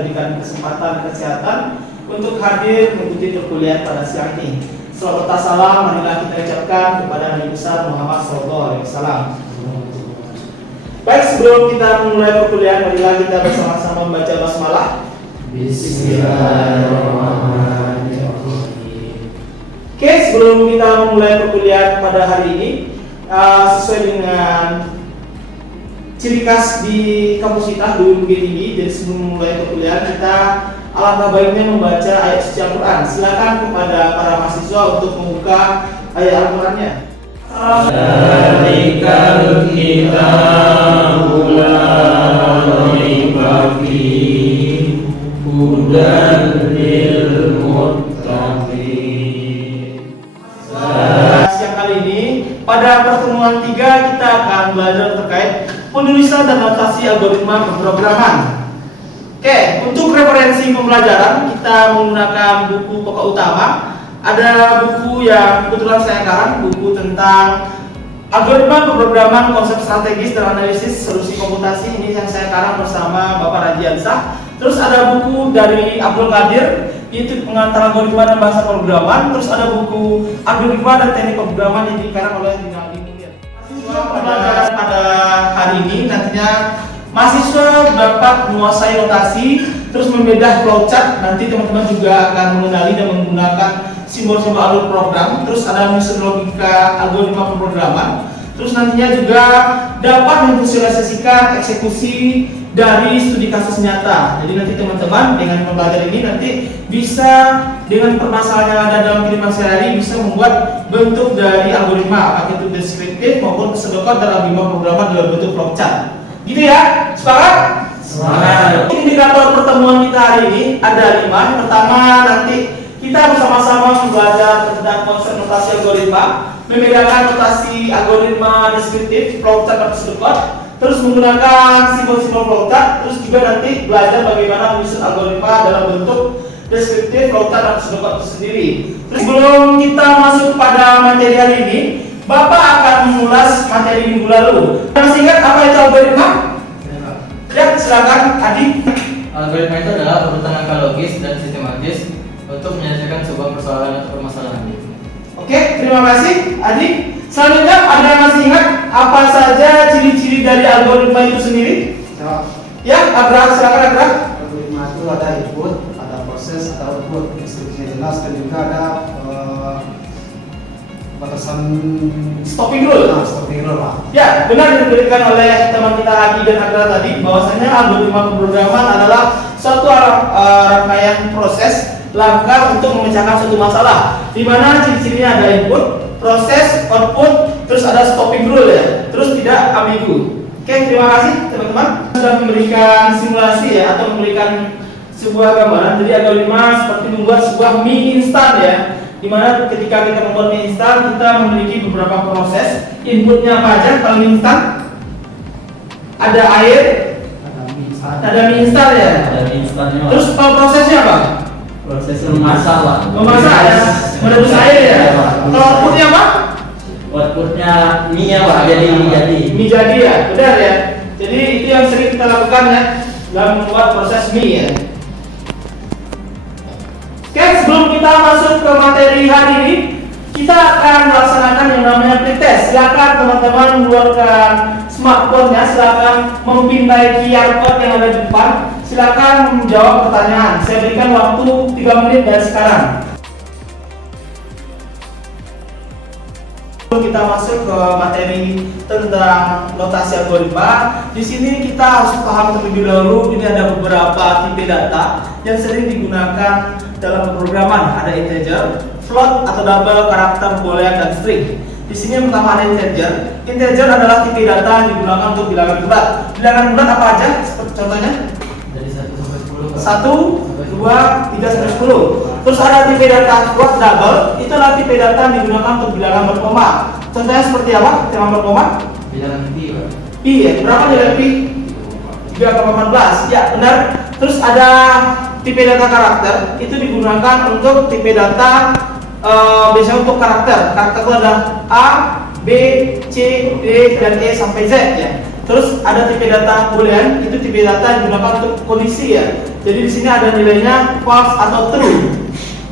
diberikan kesempatan kesehatan untuk hadir mengikuti perkuliahan pada siang ini. Salawat salam marilah kita ucapkan kepada Nabi besar Muhammad SAW. Baik, sebelum kita memulai perkuliahan, marilah kita bersama-sama membaca basmalah. Bismillahirrahmanirrahim. Oke, sebelum kita memulai perkuliahan pada hari ini, sesuai dengan ciri khas di kampus kita di Bukit Tinggi, jadi sebelum memulai perkuliahan kita alangkah baiknya membaca ayat suci Al-Quran. Silakan kepada para mahasiswa untuk membuka ayat Al-Qurannya. Zalikal kitabu la raiba fihi hudan lil muttaqin. Siang kali ini pada pertemuan 3 kita akan belajar terkait penulisan dan notasi algoritma pemrograman. Oke, untuk referensi pembelajaran kita menggunakan buku pokok utama. Ada buku yang kebetulan saya karang, buku tentang algoritma pemrograman, konsep strategis dan analisis solusi komputasi. Ini yang saya karang bersama Bapak Radiansah. Terus ada buku dari Abdul Qadir, itu pengantar algoritma dan bahasa pemrograman. Terus ada buku algoritma dan teknik pemrograman yang dikarang oleh Rinaldi Munir. Pembelajaran pada hari ini nantinya mahasiswa dapat menguasai notasi, terus membedah flowchart. Nanti teman-teman juga akan mengenali dan menggunakan simbol-simbol alur program. Terus ada metodologika algoritma pemrograman. Terus nantinya juga dapat memvisualisasikan eksekusi dari studi kasus nyata. Jadi nanti teman-teman dengan pembelajaran ini nanti bisa dengan permasalahan yang ada dalam kehidupan sehari-hari bisa membuat bentuk dari algoritma, apakah itu deskriptif maupun pseudocode dan algoritma pemrograman dalam bentuk flowchart. Gitu ya, sepakat? Semangat. Indikator pertemuan kita hari ini ada 5. Yang pertama, nanti kita bersama-sama belajar tentang konsep notasi algoritma, membedakan notasi algoritma deskriptif, flowchart dan pseudocode, terus menggunakan simbol-simbol flowchart, terus juga nanti belajar bagaimana menyusun algoritma dalam bentuk deskriptif, flowchart dan pseudocode itu sendiri. Terus sebelum kita masuk pada materi hari ini, Bapak akan mengulas materi minggu lalu. Masih ingat apa itu algoritma? Ya, silakan Adi. Algoritma itu adalah urutan angka logis dan sistematis untuk menyelesaikan sebuah persoalan atau permasalahan. Oke, terima kasih Adi. Selanjutnya ada yang masih ingat apa saja ciri-ciri dari algoritma itu sendiri? Ya, Agra, silakan Agra. Algoritma itu ada input, ada proses, ada output. Instruksinya jelas dan juga ada batasan Stopping rule. stopping rule lah. Ya, benar yang diberikan oleh teman kita Adi dan Agra tadi, bahwasanya algoritma pemrograman adalah suatu rangkaian proses langkah untuk memecahkan suatu masalah, di mana ciri-cirinya ada input, proses, output, terus ada stopping rule ya, terus tidak ambigu. Oke, terima kasih teman-teman sudah memberikan simulasi ya, atau memberikan sebuah gambaran. Jadi algoritma seperti membuat sebuah mie instan ya, dimana ketika kita membuat mie instan kita memiliki beberapa proses. Inputnya apa aja kalau mie instan? Ada air, ada mie instan ya. Ada instannya. Terus kalau prosesnya apa? Proses memasak lah. Memasak ya, merebus air ya. Kalau outputnya apa? Outputnya mie ya Pak, jadi. Mie jadi ya, benar ya. Jadi itu yang sering kita lakukan ya dalam membuat proses mie ya. Oke, sebelum kita masuk ke materi hari ini, kita akan melaksanakan yang namanya pretest. Silakan teman-teman mengeluarkan smartphone-nya, silakan memindai QR code yang ada di depan. Silakan menjawab pertanyaan. Saya berikan waktu 3 menit dari sekarang. Kita masuk ke materi tentang notasi algoritma. Di sini kita harus paham terlebih dahulu, ini ada beberapa tipe data yang sering digunakan dalam pemrograman. Ada integer, float atau double, karakter, boolean, dan string. Di sini yang pertama ada integer. Integer adalah tipe data yang digunakan untuk bilangan bulat. Bilangan bulat apa aja? Seperti contohnya? Dari 1 sampai 10. 1, 2, 3 sampai 10. Terus ada tipe data float double, itu adalah tipe data yang digunakan untuk bilangan berkoma. Contohnya seperti apa? Bilangan berkoma? Bilangan pi, Pak. Pi ya, berapa nilai pi? 3,14. Ya, benar. Terus ada tipe data karakter, itu digunakan untuk tipe data biasanya untuk karakter. Karakter itu ada A, B, C, D, dan E sampai Z ya. Terus ada tipe data boolean, itu tipe data yang digunakan untuk kondisi ya. Jadi di sini ada nilainya false atau true.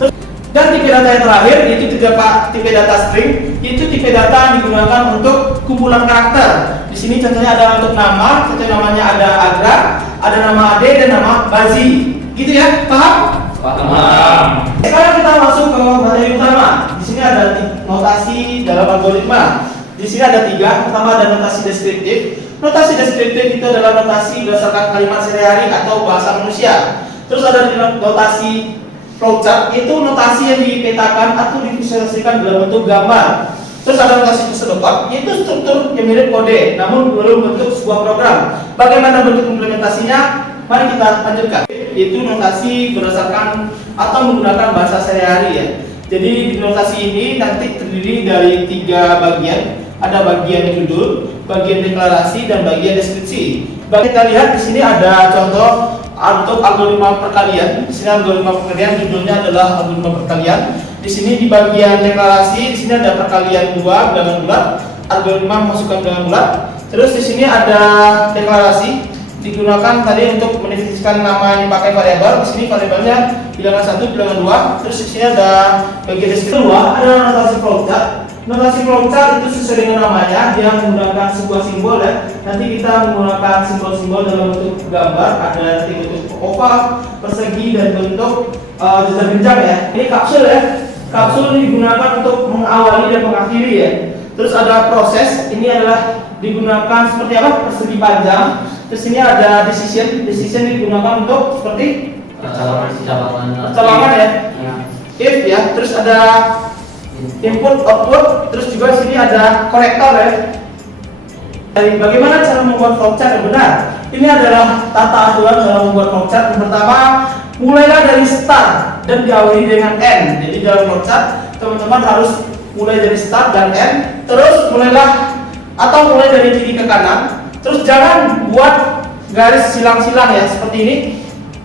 Terus, dan tipe data yang terakhir yaitu tipe data string, yaitu tipe data yang digunakan untuk kumpulan karakter. Di sini contohnya ada untuk nama, contohnya namanya ada Agra, ada nama Ade dan nama Bazi. Gitu ya, paham? Paham. Sekarang kita masuk ke materi utama. Di sini ada notasi dalam algoritma. Di sini ada 3. Pertama ada notasi deskriptif. Notasi deskriptif itu adalah notasi berdasarkan kalimat sehari-hari atau bahasa manusia. Terus ada notasi flowchart, itu notasi yang dipetakan atau divisualisasikan dalam bentuk gambar. Terus ada notasi pseudocode, yaitu struktur yang mirip kode, namun belum bentuk sebuah program. Bagaimana bentuk implementasinya? Mari kita lanjutkan. Itu notasi berdasarkan atau menggunakan bahasa sehari-hari ya. Jadi di notasi ini nanti terdiri dari 3 bagian. Ada bagian judul, bagian deklarasi, dan bagian deskripsi. Kita lihat di sini ada contoh untuk algoritma perkalian. Di sini algoritma perkalian judulnya adalah algoritma perkalian. Di sini di bagian deklarasi, di sini ada perkalian 2 bilangan bulat, algoritma masukkan bilangan bulat. Terus di sini ada deklarasi, digunakan tadi untuk mendefinisikan nama yang pakai variabel. Di sini variabelnya bilangan 1, bilangan 2. Terus di sini ada bagian deskripsi. Kedua ada notasi flowchart. Notasi flowchart itu sesuai dengan namanya, dia menggunakan sebuah simbol ya. Nanti kita menggunakan simbol-simbol dalam bentuk gambar, ada nanti bentuk oval, persegi, dan bentuk jejak jenjang ya. Ini kapsul ya. Kapsul ini digunakan untuk mengawali dan mengakhiri ya. Terus ada proses, ini adalah digunakan seperti apa? Persegi panjang. Terus ini ada decision digunakan untuk seperti percalonan ya. If ya. Terus ada input output, terus juga sini ada korektor ya. Jadi bagaimana cara membuat flowchart yang benar? Ini adalah tata aturan dalam membuat flowchart. Yang pertama, mulailah dari start dan diawali dengan end. Jadi dalam flowchart teman-teman harus mulai dari start dan end. Terus mulai dari kiri ke kanan. Terus jangan buat garis silang-silang ya seperti ini.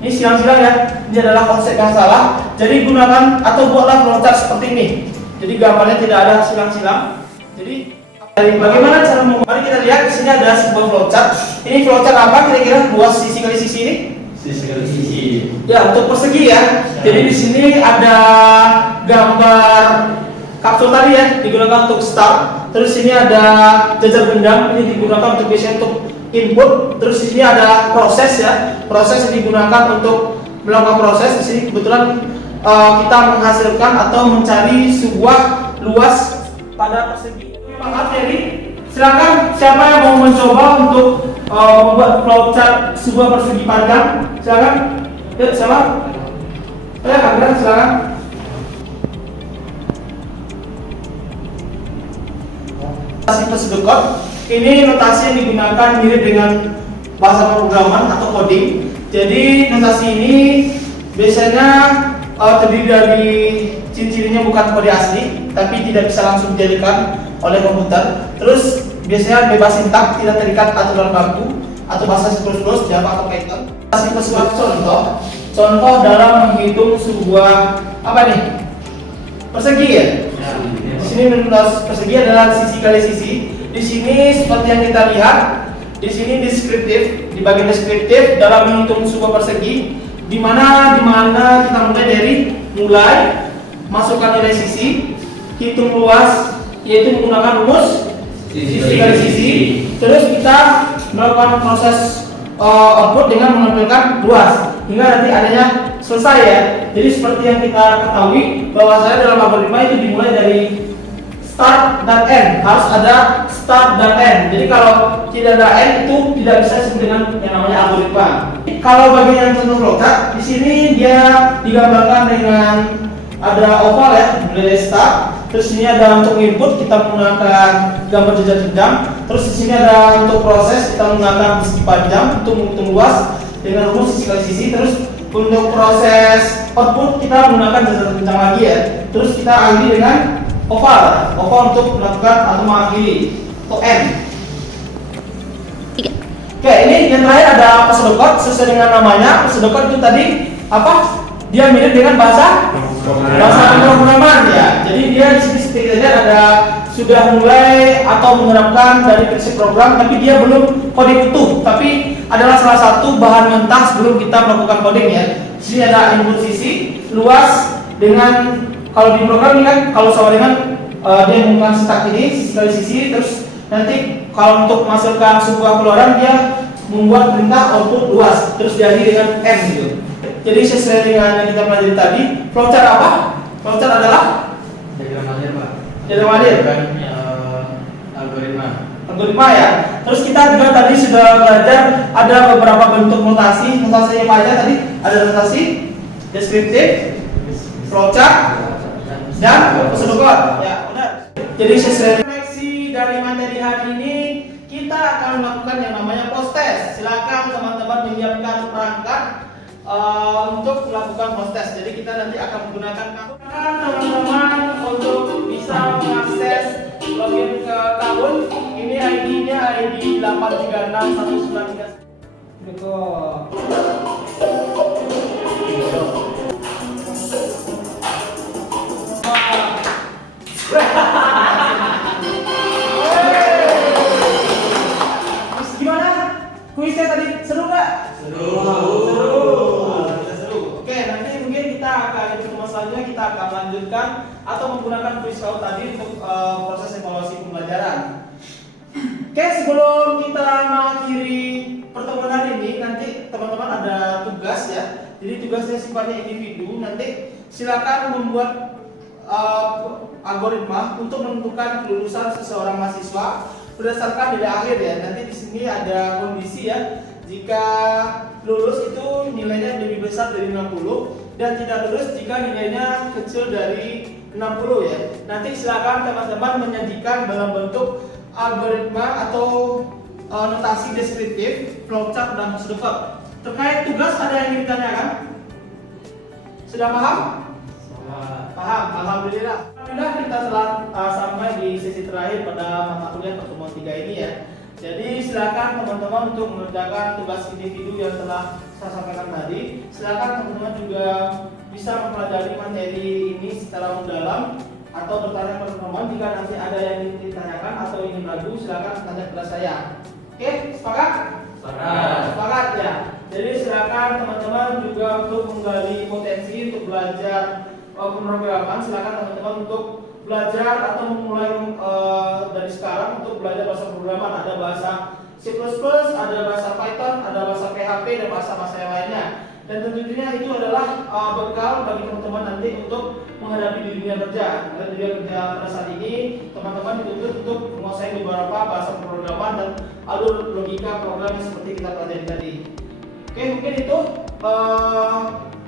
Ini silang-silang ya. Ini adalah konsep yang salah. Jadi gunakan atau buatlah flowchart seperti ini. Jadi gambarnya tidak ada silang-silang. Jadi bagaimana cara membuat? Mari kita lihat di sini ada sebuah flowchart. Ini flowchart apa kira-kira? Luas sisi kali sisi ini? Sisi kali sisi. Ya, untuk persegi ya. Jadi di sini ada gambar kapsul tadi ya, digunakan untuk start. Terus sini ada jajar bendang, ini digunakan untuk biasanya untuk input. Terus di sini ada proses ya. Proses yang digunakan untuk melakukan proses. Di sini kebetulan kita menghasilkan atau mencari sebuah luas pada persegi. Maaf jadi silakan siapa yang mau mencoba untuk membuat flowchart sebuah persegi panjang, silakan. Ya, siapa? Ya, Agra, silakan. Notasi pseudocode ini notasi yang digunakan mirip dengan bahasa pemrograman atau coding. Jadi notasi ini biasanya terdiri dari ciri-cirinya bukan kode asli, tapi tidak bisa langsung dijadikan oleh komputer. Terus biasanya bebas sintak, tidak terikat aturan baku atau bahasa C++, Java atau Python. Notasi pseudocode contoh dalam menghitung sebuah apa nih? Persegi ya. Di sini notasi persegi adalah sisi kali sisi. Di sini seperti yang kita lihat, di sini deskriptif, di bagian deskriptif dalam menghitung sebuah persegi. Di mana kita mulai masukkan nilai sisi, hitung luas, yaitu menggunakan rumus sisi kali sisi. Terus kita melakukan proses output dengan menampilkan luas hingga nanti adanya selesai ya. Jadi seperti yang kita ketahui bahwasanya dalam algoritma itu dimulai dari start dan end, harus ada start dan end. Jadi kalau tidak ada end itu tidak bisa disebut dengan yang namanya algoritma. Kalau bagian contoh flowchart, di sini dia digambarkan dengan ada oval ya, mulai start. Terus sini ada untuk input kita menggunakan gambar jejak jenjang. Terus di sini ada untuk proses kita menggunakan persegi panjang untuk menghitung luas dengan rumus sisi kali sisi. Terus untuk proses output kita menggunakan jejak jenjang lagi ya. Terus kita akhiri dengan oval untuk melakukan atau mengakhiri untuk end. Oke, ini yang terakhir ada pseudocode sesuai dengan namanya. Pseudocode itu tadi apa? Dia mirip dengan bahasa pemrograman ya. Jadi dia di sini setidaknya ada sudah mulai atau menerapkan dari prinsip program, tapi dia belum coding utuh, tapi adalah salah satu bahan mentah sebelum kita melakukan coding ya. Di sini ada input sisi luas dengan kalau di program ini kan kalau sama dengan dia menggunakan stack ini sisi kali sisi, terus nanti kalau untuk menghasilkan sebuah keluaran dia membuat perintah output luas, terus diakhiri dengan M gitu. Jadi sesuai dengan yang kita pelajari tadi, flowchart apa? Flowchart adalah Diagram alir, Pak. diagram alir. Bukan algoritma. Algoritma ya. Terus kita juga tadi sudah belajar ada beberapa bentuk notasi. Notasinya apa aja tadi? Ada notasi deskriptif, flowchart, dan pseudocode. Ya, benar. Jadi sesuai refleksi dari materi hari ini, kita akan melakukan yang namanya post test. Silakan teman-teman menyiapkan perangkat untuk melakukan post test. Jadi kita nanti akan menggunakan teman-teman untuk bisa mengakses login ke tahun. Ini ID-nya ID 8361933. Terus gimana? Kuisnya tadi seru nggak? Seru. Oke, nanti mungkin kita akan di pertemuan selanjutnya kita akan lanjutkan atau menggunakan quiz kau tadi untuk proses evaluasi pembelajaran. Oke, sebelum kita mengakhiri pertemuan hari ini, nanti teman-teman ada tugas ya. Jadi tugasnya sifatnya individu. Nanti silakan membuat algoritma untuk menentukan kelulusan seseorang mahasiswa berdasarkan nilai akhir ya. Nanti di sini ada kondisi ya. Jika lulus itu nilainya lebih besar dari 60 dan tidak lulus jika nilainya kecil dari 60 ya. Nanti silakan teman-teman menyajikan dalam bentuk algoritma atau notasi deskriptif, flowchart dan pseudocode. Terkait tugas ada yang ingin ditanyakan? Sudah paham? Paham, alhamdulillah. Alhamdulillah kita telah sampai di sesi terakhir pada mata kuliah pertemuan 3 ini ya. Jadi silakan teman-teman untuk mengerjakan tugas individu yang telah saya sampaikan tadi. Silakan teman-teman juga bisa mempelajari materi ini secara mendalam atau bertanya kepada teman-teman. Jika nanti ada yang ingin ditanyakan atau ingin ragu, silakan tanya kepada saya. Oke, sepakat? Sepakat ya. Jadi silakan teman-teman juga untuk menggali potensi untuk belajar pemrograman. Silakan teman-teman untuk belajar atau memulai dari sekarang untuk belajar bahasa pemrograman. Ada bahasa C++, ada bahasa Python, ada bahasa PHP dan bahasa-bahasa yang lainnya. Dan tentunya itu adalah bekal bagi teman-teman nanti untuk menghadapi di dunia kerja. Karena dunia kerja pada saat ini teman-teman dituntut untuk menguasai beberapa bahasa pemrograman dan alur logika program yang seperti kita pelajari tadi. Oke, mungkin itu.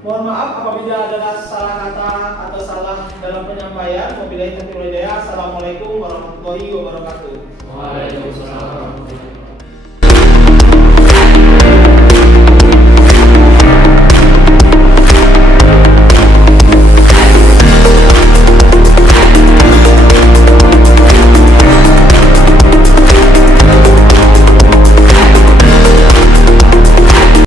Mohon maaf apabila ada salah kata atau salah dalam penyampaian. Wabillahi taufiq wal hidayah. Assalamualaikum warahmatullahi wabarakatuh. Waalaikumsalam.